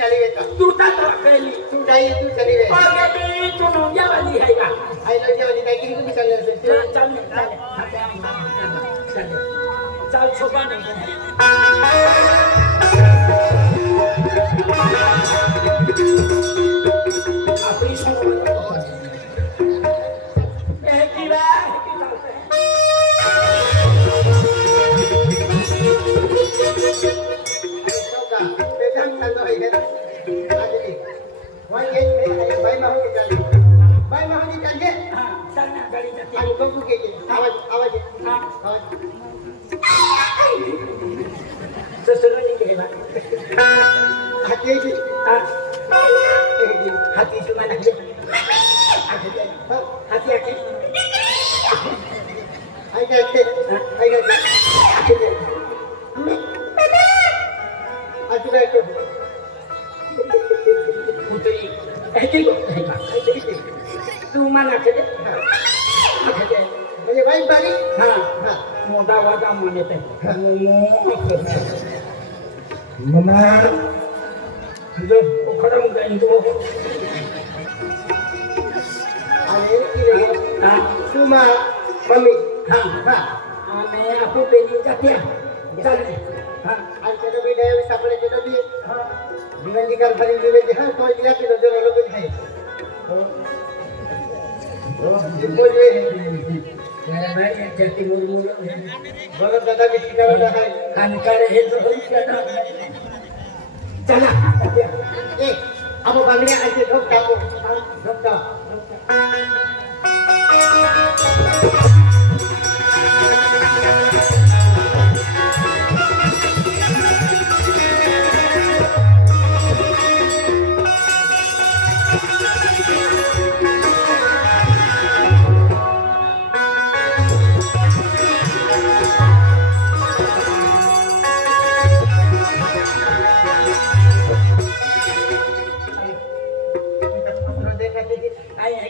चली गई तू ता तो पहली तू जाइए तू चली गई और ये तू नौया वाली है का आई लगे वाली का कि तू चल से चल चल चल छोपा नहीं अपनी सुनो की बात भाई माहौल चलिए भाई माहौल चलिए हां चलना गाड़ी जाती है तो के आवाज आवाज हां आवाज तो सुनो नहीं के बात हाथी जी हाथी सुना लगे हाथी आके आई गए आज बैठो पुत्री ऐसे को तू माना चले मुझे भाई बारी हां हां मोटा वादा माने थे मम्मा जो खड़ा हो गया इनको अरे ये हां सुमा मम्मी हां हां मैं आपको पेनी जाते चल हां आज चलो भी दे सपने चलो भी हां जीवन जी कर भरी जीवन हां तो इतना के जो लोग है तो बोल ये मेरा भाई जति मुर्मू बोलो दादा की ठिकाना है अनकर है तो होई क्या चला ए अब बांगड़िया ऐसे ढोकता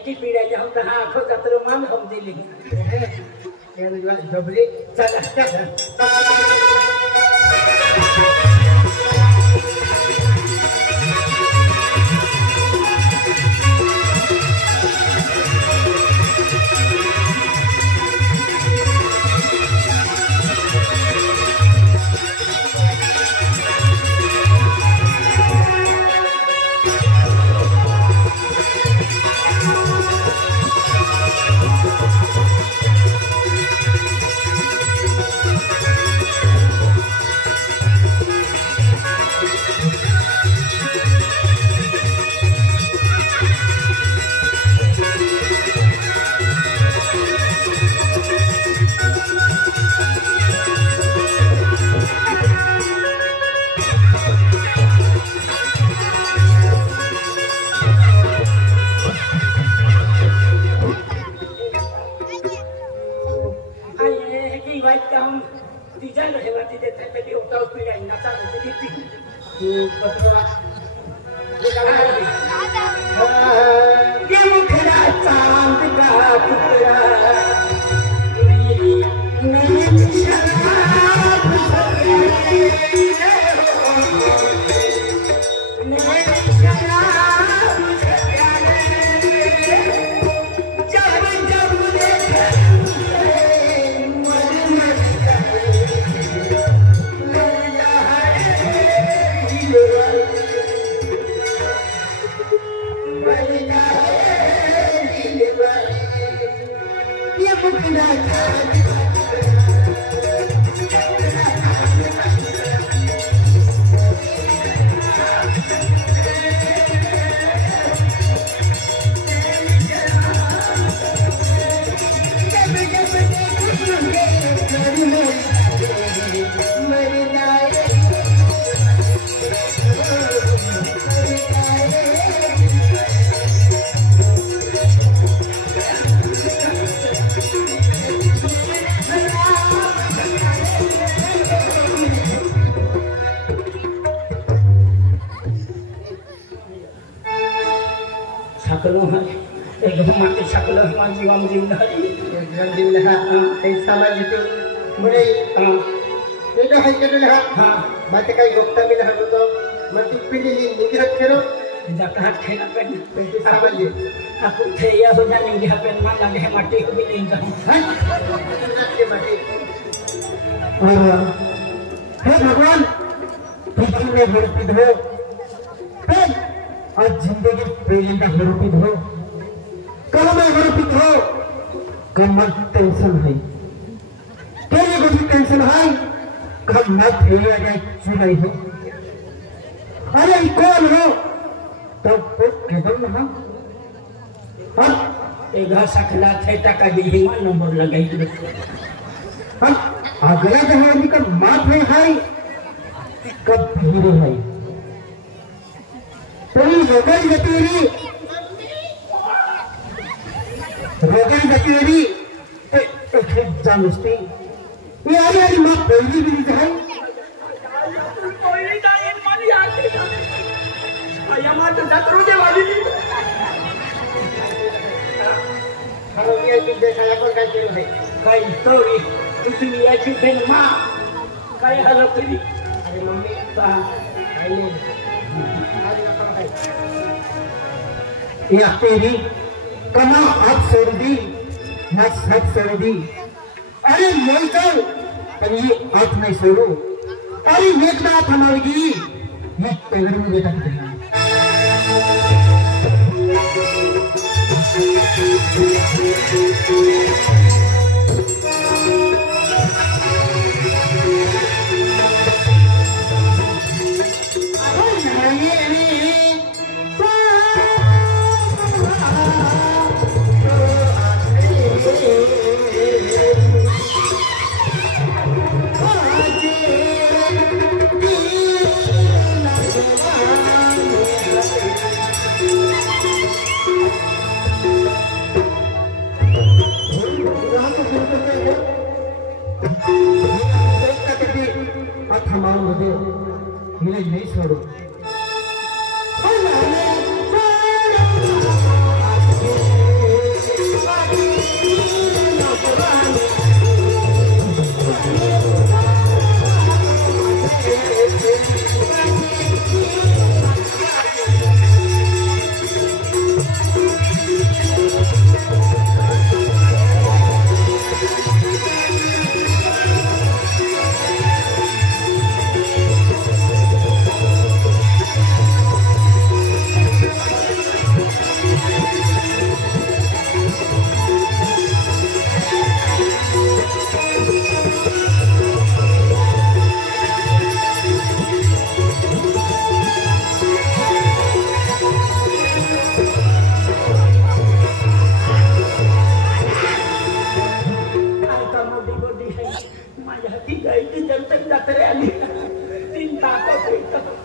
की पीड़ा जहाँ कहाँ आँखों का तो मान हम दिली डबली चल सकलो है एकदम माटी सकलो है जीवन जीवन जीवन है ऐसा मैं जितो मुझे ये तो है कि ना हाँ बात का योगता मिला है तो mati pilih ini kira Jakarta kena pen. itu sama je. Aku saya sudah ning hapen mana lagi mati ko bilin ka. Sudah dia mati. हे भगवान पृथ्वी में समर्पित हो आज जिंदगी प्रेजेंट समर्पित हो कल में समर्पित हो कमर टेंशन है तेरे को भी टेंशन है कब मत हो जाए चुनाई हो अरे कौन हो तब तो कदम ना हाँ एक सकला थे टका दी नंबर लगाई हाँ अगला जहां का मात है कब भीड़ है तेरी रोगन गतिविधि जानती ये आ रही माँ पहली भी नहीं है हम ये देखा है कौन कैसे है कई तो तुम्ही याची फेन मा काय हलो तरी अरे मम्मी आइए आज ना खाना या तेरी कमा हाथ छोड़ दी ना हाथ छोड़ दी अरे मैं तो पर ये हाथ नहीं छोड़ो अरे एक बात हमारी ये पेगर में बेटा कितना नहीं छोड़ो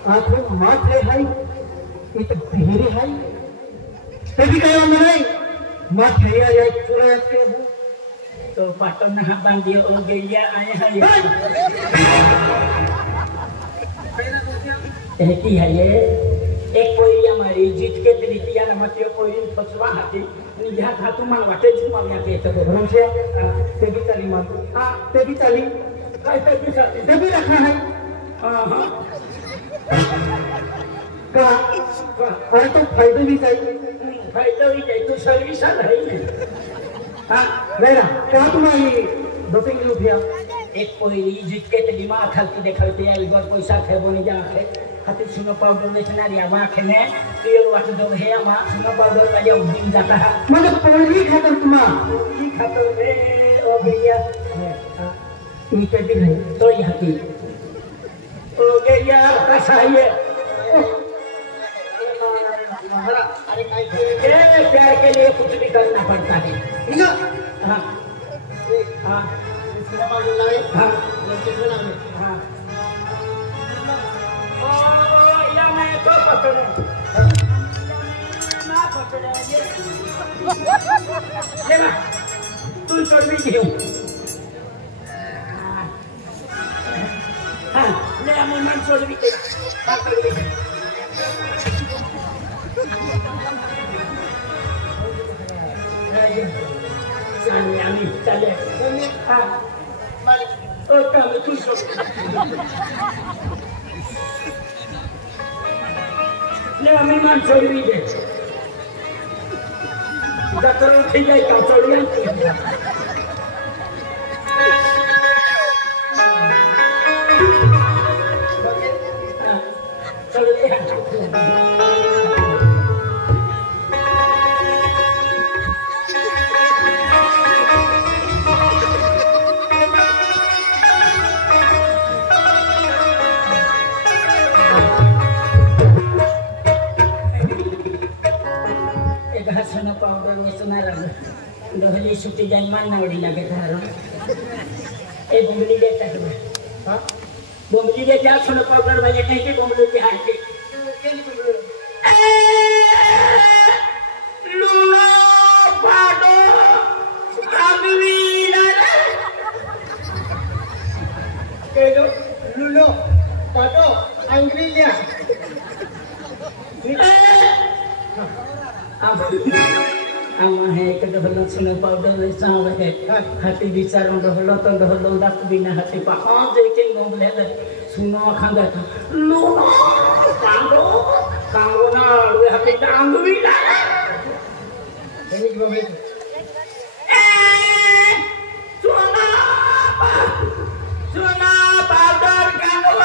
आखो मात है हाई ये तो भीड़ है तभी कहो नहीं मात है या चुरा के हो तो पाटन ना बांधी हो गया आए हैं कहती है ये एक कोई हमारी जीत के तरीतिया न मतियो कोई फसवा हाथी निजा था तुम मन वाटे जुमा में के तो रमसे ते भी चली मां हां ते भी चली काय ते भी रखा है हां का अरे तो फायदे भी चाहिए फायदा ही चाहिए तो सर्विस है हां मेरा क्या तुम्हारी दोपिंग रुपया एक कोई जीत के दिमाग खाती देखते है इधर पैसा थे बोनी जा है खाती सुनो पाउडर बेचना रिया मां खेने तेल वाट दो है मां सुनो पाउडर का जो दिन जाता है मतलब पौड़ी खातर तुमा ई खातर रे ओ भैया ई के दिन है तो यहाँ की ओ गया कैसा है अरे प्यार के लिए कुछ भी करना पड़ता है ना हाँ हाँ इसमें पाउडर लाए हाँ लड़के को नाम हाँ ओ या मैं तो पकड़े ना पकड़े ये ना तू छोड़ भी क्यों हाँ ले हमें मन छोड़ भी आम्ही चालेल हा ओ काम तू ले आम्ही मान चढवी दे जतर उठी जाय का चढवी पाउडर में सुना रहा दोहली छुट्टी जान मान नावड़ी लगे थारो ए बोंबली देता है हां बोंबली दे क्या सुनो पाउडर वाले कहीं के बोंबली के हाथ के केली बोंबली लूलो पाडो अगवीला के दो लूलो पाडो अंग्रेलिया आमा है एक डहलो सुनो पाउडर ले साव है हाथी विचारों डहलो तो डहलो दस बिना हाथी पा हां जेके मोबले ले सुनो खांदा लो कांगो कांगो ना वे हाथी टांगवी ला एनी बमे सुना पाउडर कांगो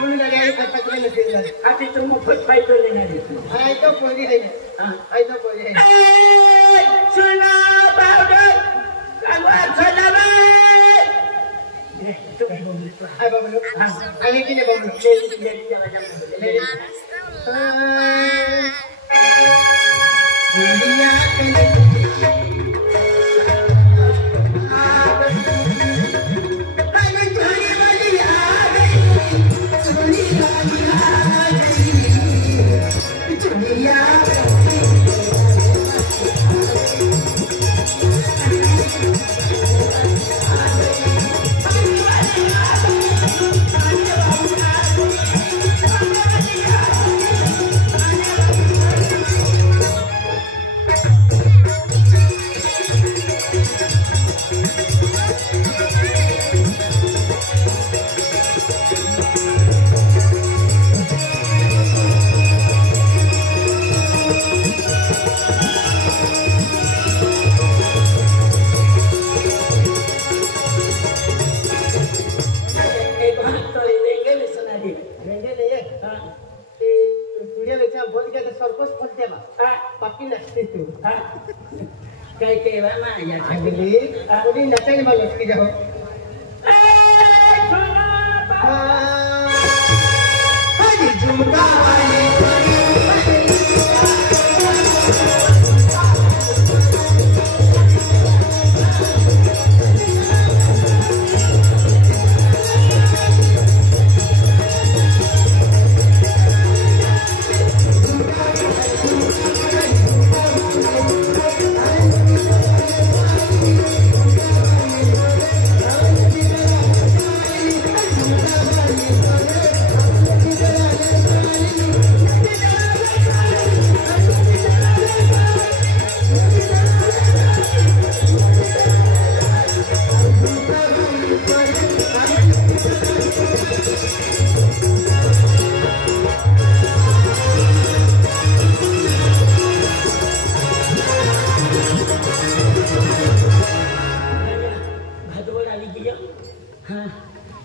बोलू लगे आई करता के ले फिर आती तो मुफ्त फायदा लेना है आई तो बोली है हां आई तो बोली है सुना पाउडर कागवा सुना बे तो बोली आई बोलू हां आई के ले बोलू ले चला जा दुनिया के काय के बा ना या अगली अगली नचने वाला उसकी जाओ हाजी झुमका वाली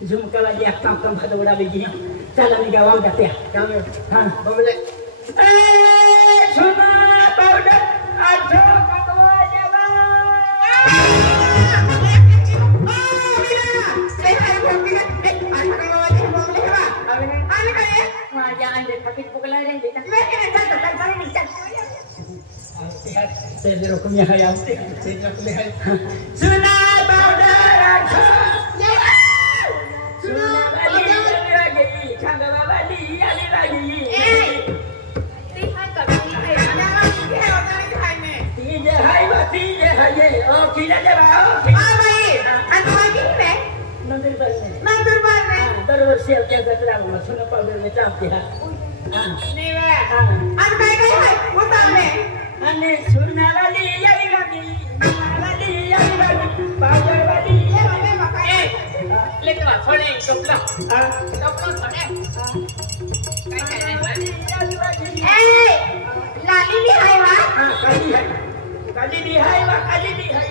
झुमका वाली आता हम भदौड़ा लीजिए चल हम गाँव जाते हैं गाँव में हाँ बोले सुना पाउडर अच्छा भदौड़ा जावा jangan deh pakai pukul aja deh saya rokomnya hayam sunnah powder sunnah bali lagi kangga bali ali lagi lihat tak ini ada lagi ke orang hai me tiga hai oh kira deh oh baik anu lagi me nanti terus siap jaga terang sunnah powder macam dia nih be anu kayak hai utang me ane sunnah bali ali lagi powder bali लेकिन थोड़े टोपला थोड़े लाली भी है वहाँ काली भी है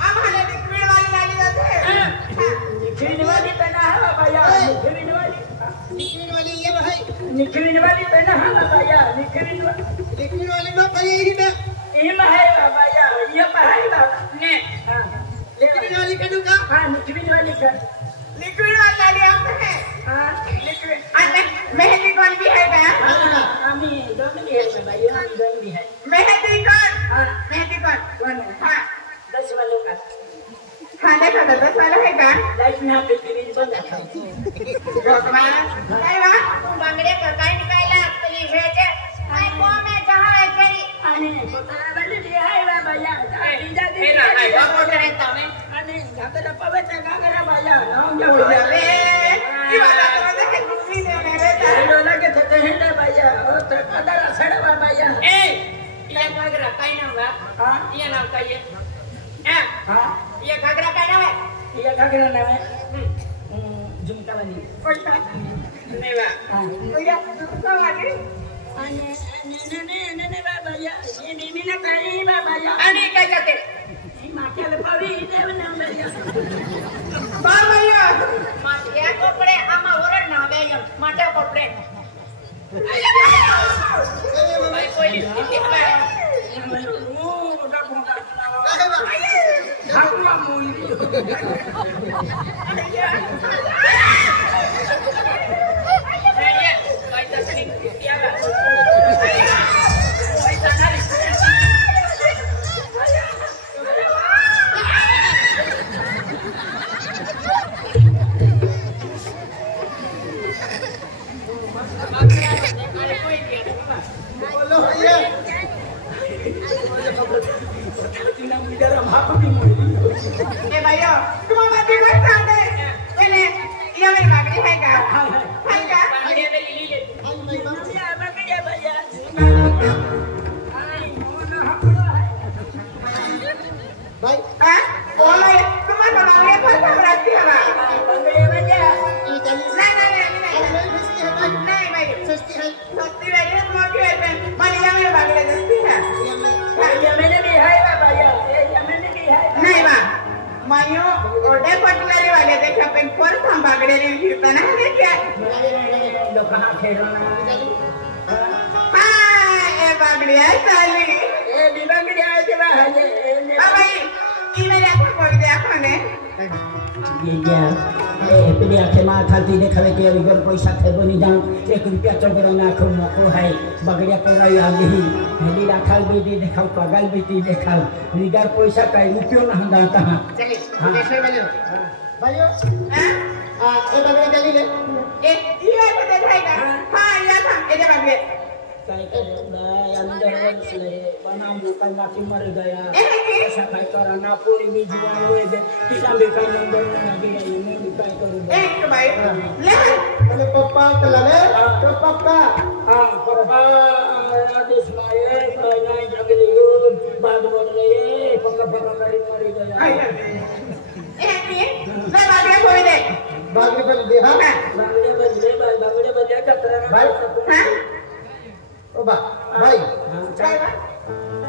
हम हले निकलने वाली लाली रहते हैं निकलने वाली पहना है भैया निकलने वाली पहना है भैया निकलने वाली में भैया यही में है भैया ये पढ़ाई बात ने निकलने वाली का दूंगा हाँ निकलने वाली लाली आप है हाँ मेहंदी कौन भी है क्या हमी दोनों भी है भैया हम दोनों भी है मेहंदी कौन हाँ 10 वालों का हाँ देखा था 10 वाला है क्या लाइफ में आप इतनी बंद रखा काय वा बांगड़े का काय निकाला तो ये भेजे आई को में जहां है तेरी आने वाले भी है भैया हे ना है बाप रे तमे आने घाघरा पवे त घाघरा भैया नाम क्या हो जावे ई वाला तो देखे कुर्सी ने मेरे तो लगे थे हेंडे भैया ओ तो कदर सड़वा भैया ए ये घाघरा काय नाम है हां ये नाम का ये हां ये घाघरा काय नाम है ये घाघरा नाम है झुमका वाली नहीं बा हां तो ये झुमका वाली ने बाबा या ये नहीं ना कहीं बाबा या आणि काय करते माक्याला पावी देव नाम भैया बाबा या माट्या कपडे आमा ओरड ना बेयम माट्या कपडे भाई कोई किती बाय ओ मोठा मोठा हाकुमा मुली भैया तुम्हारा बिगड़ सामने मैंने ये मेरी बागड़ी है क्या ये ले ले बागड़ी भैया भाई हां बोलो तुम्हारा बागड़ी पर सब रखती है ना बागड़ी भैया नहीं भाई सस्ती है मोटी है मैंने ये मेरी बागड़ी सस्ती है ये मैंने भी है भैया ये मैंने भी है नहीं बा मायो ओडे पटवारी वाले देखा पे पर हम बागड़े रे फिरता ना है क्या लोग कहां खेलना हां ए बागड़ी है साली ए भी बागड़ी है के बा है भाई ई मेरे हाथ कोई दे आखने ये क्या ए पिया के मां खाती देखावे के अगर पैसा थे बनी जाऊं 1 रुपया चौकरा ना खो मको है बगड़िया पगाई आली हेली राखाल भी दे देखाओ पगाल भी दे देखाओ निगार पैसा का रुपयो ना हम दाता हां चले कैसे बने भाइयो हां ए बगड़े चली ले ए ये तो देखाएगा हां ये था ए जब आगे काय करेगा अंदर से बनाम दुकान लाठी मर गया ऐसा काय करना पूरी भी जुआ हुए दे किसा भी का नंबर ना दिया ये मैं काय करूं एक भाई ले अरे पप्पा चला ले तो पप्पा हां पप्पा आदेश माये नहीं जगली बाद बोल रहे पक्का करी मर गया ए मैं बागड़े कोई दे बागड़े पर दे हां बागड़े पर दे कतरा भाई हां ओ भाई काय बा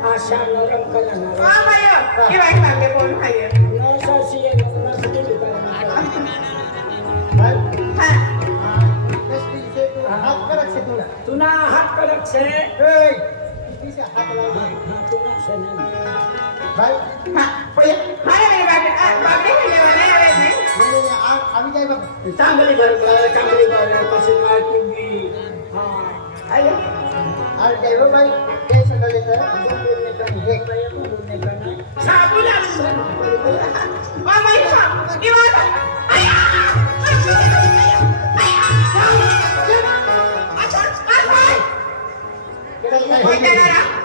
आशा नरम कलना हां भाई ये भाई बागड़े कौन है ये नौ सासी है ना से भाई हां मस्ती से तू ना हाथ करक से ए किसी से हाथ लगा हां तू ना से नहीं भाई हां ओए हाय मेरे बागड़े खेलने वाले हैं नहीं अभी जाए बाबा चांगली घर पासे काट दूंगी हां आइए और जाइए भाई कैसे कर लेते हैं बोलने का नहीं एक भाई बोलने का नहीं साबुन ओ भाई साहब ये बात आया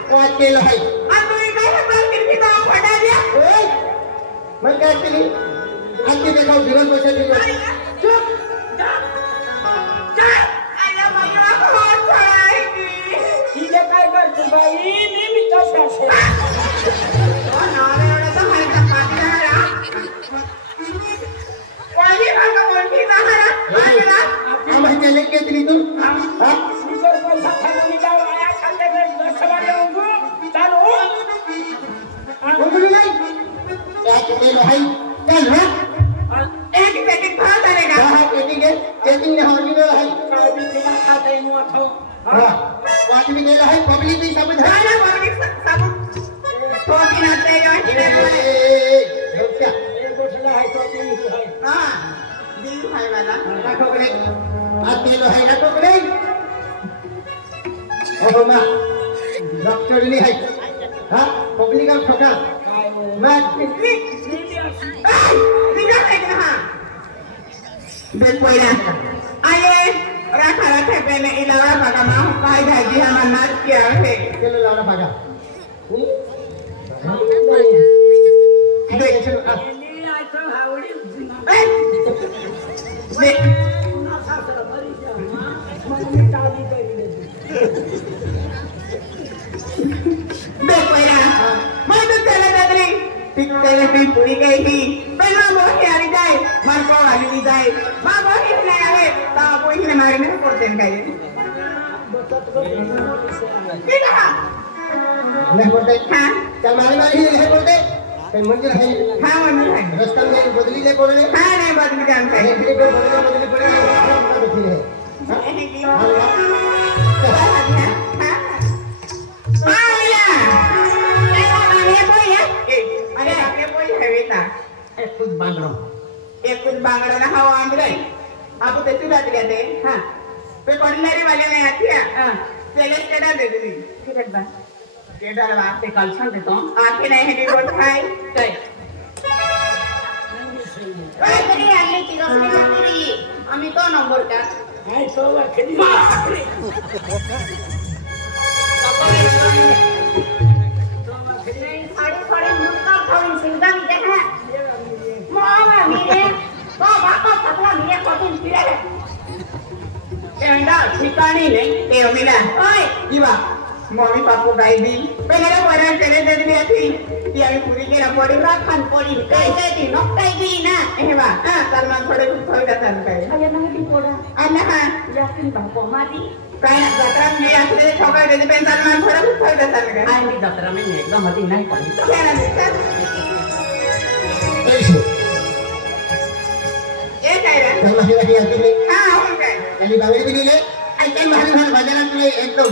क्या अकेला है अब तो ये कैसे पर किसी को फटा दिया ओए मैं क्या अकेली आके देखो जीवन पैसा दियो चुप आया भाई आप बहुत छाएगी ये काय करते भाई नहीं भी तो से ना रे तो है गेले केतरी तू हा बोलू नाही एक केलो है चल ना एक पैकेट खा जाएगा हां केटिंग ने होनी है हां आज भी गेला है पब्लिक भी सब है ना पब्लिक सब तो दिन आते हैं रुक जा हां दी भाई वाला रखो बड़े आ केलो है रखो बड़े ओ मां डॉक्टर नहीं है हां पब्लिक का ठोका मैं Después aye rasa pene ilawa pada mau pai gaji sama nasi ya he केलो लाना पागा dek dek después mau tu tele tadi tele di puri gay hi pernah mau hari jai marco hari jai mau hari ni aye tak boleh ni mari ni porten kaya kita नहीं बोलते हाँ चल मारी मारी नहीं बोलते कहीं मंदिर है हाँ मंदिर है रास्ता में बदली ले बोले हाँ नहीं बदली जानता है एक दिन को बदली पड़े का दुखी है कुछ बांगड़ा ना हवा आंध्र आप तो चुरा दिया थे हाँ पे कोडिनरी वाले ने आती है चले केड़ा दे दी केड़ा बा केड़ा ला आपसे कलछन दे तो आके नहीं है कि बोल खाई चल ओए तेरी आले की रसनी करती रही আমি তো নম্বরটা आई तो खेली साड़ी साड़ी मुक्का थोड़ी सिंगा भी देखा मामा मेरे तो बापा पतला मेरे कोटिन फिरे एंडा ठिकाने नहीं ते मिला ओए जीवा मम्मी पापा गाई दी पहले बड़ा चले दे दी थी कि अभी पूरी के पड़ी राखन पड़ी कैसे दी नक्काई दी ना एवा हां सलमान थोड़े थोड़ा सन पे अरे नहीं दी पोड़ा अन्ना हां याकिन बापा मादी काय जत्रा में आखरे छोकरा दे पे सलमान थोड़ा सन पे आई दी जत्रा में एकदम मती नहीं पड़ी तो क्या ना ऐसे ये काय रे चल मारी मारी आती है हां हो गए चली बावड़ी भी नहीं ले आई कल मारी मारी बाजार में एकदम